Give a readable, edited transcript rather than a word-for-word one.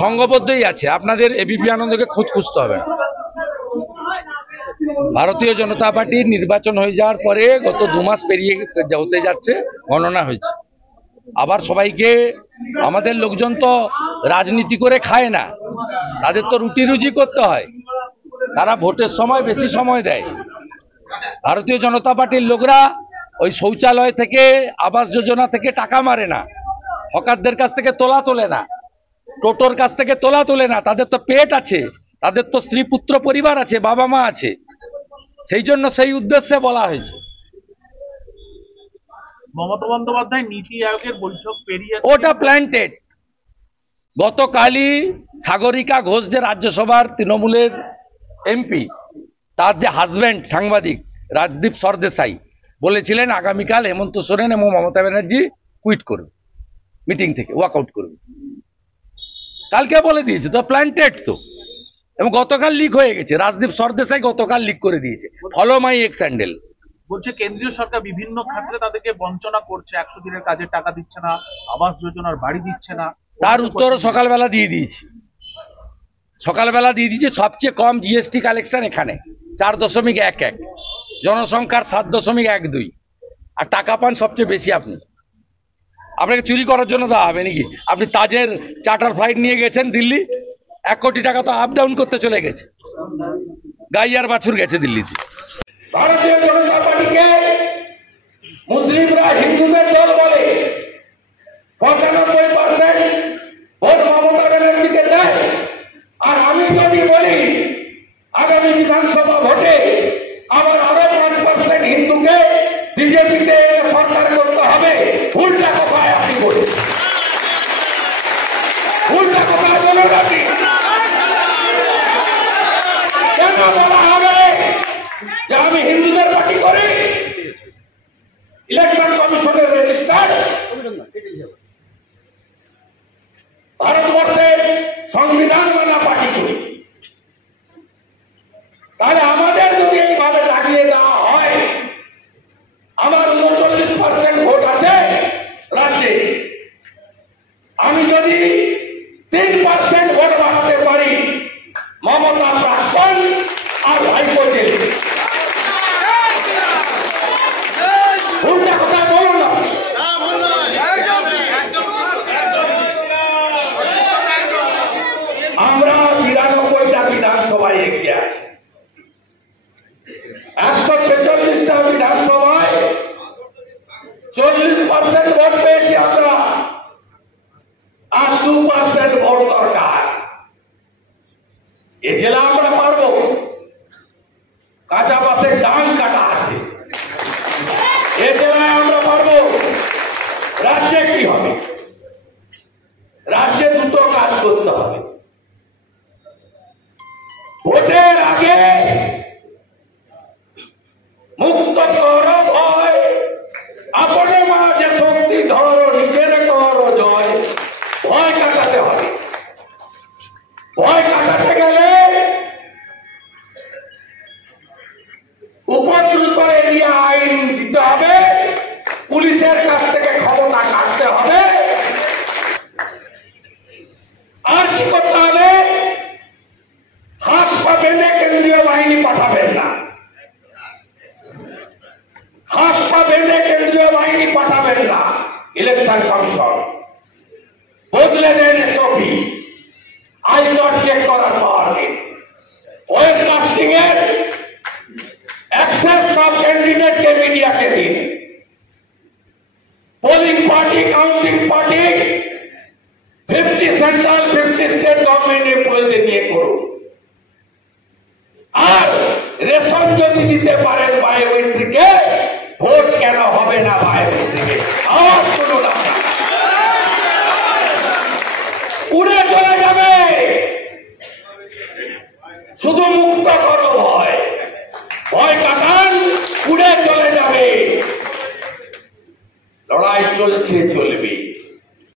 সংঘবদ্ধই আছে। আপনাদের এবিপি আনন্দকে খুঁত খুঁজতে হবে না। ভারতীয় জনতা পার্টির নির্বাচন হয়ে যাওয়ার পরে গত 2 মাস পেরিয়ে হতে যাচ্ছে, গণনা হয়েছে। আবার সবাইকে, আমাদের লোকজন তো রাজনীতি করে খায় না, তাদের তো রুটি রুজি করতে হয়। তারা ভোটের সময় বেশি সময় দেয়। ভারতীয় জনতা পার্টির লোকরা ওই শৌচালয় থেকে, আবাস যোজনা থেকে টাকা মারে না, হকারদের কাছ থেকে তোলা তোলে না, টোটোর কাছ থেকে তোলা তোলে না। তাদের তো পেট আছে, তাদের তো স্ত্রী পুত্র পরিবার আছে, বাবা মা আছে। সেই জন্য সেই উদ্দেশ্যে বলা হয়েছে। মমতা বন্দ্যোপাধ্যায় নীতি আয়োগের বৈঠক পেরিয়ে ওটা প্ল্যান্টেড। গতকালই সাগরিকা ঘোষ, যে রাজ্যসভার তৃণমূলের এমপি, তার যে হাজব্যান্ড সাংবাদিক রাজদীপ সরদেশাই বলেছিলেন আগামীকাল হেমন্ত সোরেন এবং মমতা ব্যানার্জি কুইট করবে, মিটিং থেকে ওয়াকআউট করবে। কালকে বলে দিয়েছে, তো প্ল্যান্টেড তো। এবং গতকাল লিক হয়ে গেছে, রাজদীপ সরদেশাই গতকাল লিক করে দিয়েছে। Follow my x handle. বলছে কেন্দ্রীয় সরকার বিভিন্ন ক্ষেত্রে তাদেরকে বঞ্চনা করছে, 100 দিনের কাজের টাকা দিচ্ছে না, আবাস যোজনার বাড়ি দিচ্ছে না। তার উত্তরও সকালবেলা দিয়ে দিয়েছি। সবচেয়ে কম জিএসটি কালেকশন এখানে 4.11, জনসংখ্যার 7.12, আর টাকা পান সবচেয়ে বেশি আপনি। আপনাকে চুরি করার জন্য দেওয়া হবে নাকি? আপনি তাজের চার্টার ফ্লাইট নিয়ে গেছেন দিল্লি, 1 কোটি টাকা তো আপ ডাউন করতে চলে গেছে, গাই আর বাছুর গেছে দিল্লিতে। ভারতীয় জনতা পার্টিকে মুসলিমরা হিন্দুদের দল বলে, 95% ভোট মমতা ব্যানার্জিকে দেয়। আর আমি যদি বলি আগামী বিধানসভা ভোটে আমার আরো 5% হিন্দুকে বিজেপিতে সরকার করতে হবে, ভুলটা কোথায় আপনি বলুন? ভুলটা কোথায় বলুন আপনি? কেন বলা হবে যে আমি হিন্দুদের পার্টি করি? ইলেকশন কমিশনের রেজিস্টার ভারতবর্ষের সংবিধান মানা পার্টি করি। তাহলে আমাদের যদি এইভাবে লাগিয়ে দেওয়া হয়, আমার 39% ভোট আছে রাজ্যে, আমি যদি 3% ভোট বাড়াতে পারি, মমতা প্রাক্তন আর ভাইপো জেলে। ভুলটা কোথায় বলুন না? আমরা 92টা বিধানসভায় এগিয়ে আছি। 146টা বিধানসভায় 40% ভোট পেয়েছি আমরা, আর 2% ভোট দরকার। এ জেলা আমরা পারবো। কাঁচা পাশে ডাং কাটা আছে, এ জেলায় আমরা পারবো। রাজ্যে কি হবে? রাজ্যে দুটো কাজ করতে হবে। ভোটের আগে মুক্ত কর ভয়, আপনে মাঝে শক্তি ধরো, নিজের কর জয়। ভয় কাটাতে হবে। ভয় কাটাতে গেলে উপদ্রুত এরিয়া আইন দিতে হবে, পুলিশের কাছ থেকে ক্ষমতা কাটতে হবে। আর কি করতে হবে? হাত পা বেঁধে কেন্দ্রীয় বাহিনী পাঠাবেন না, হাত পা বেঁধে কেন্দ্রীয় বাহিনী পাঠাবেন না। ইলেকশন কমিশন বদলে দেন এসওপি, আইনর চেক করার পাওয়ার দিন। ওয়েবকাস্টিং এর অ্যাক্সেস সব ক্যান্ডিডেটকে মিডিয়াকে দিন। Polling party, counting party 50 central 50 state গভর্নমেন্টের বলতে নিয়ে করুন। আর রেশন যদি দিতে পারেন বায়োমেট্রিকে, ভোট কেন হবে না বায়োমেট্রিকে? আওয়াজ শুনুন আপনারা। উড়ে চলে যাবে, শুধু মুক্ত করো ভয়। ভয় কাটান, উড়ে চলে যাবে। লড়াই চলছে, চলবে।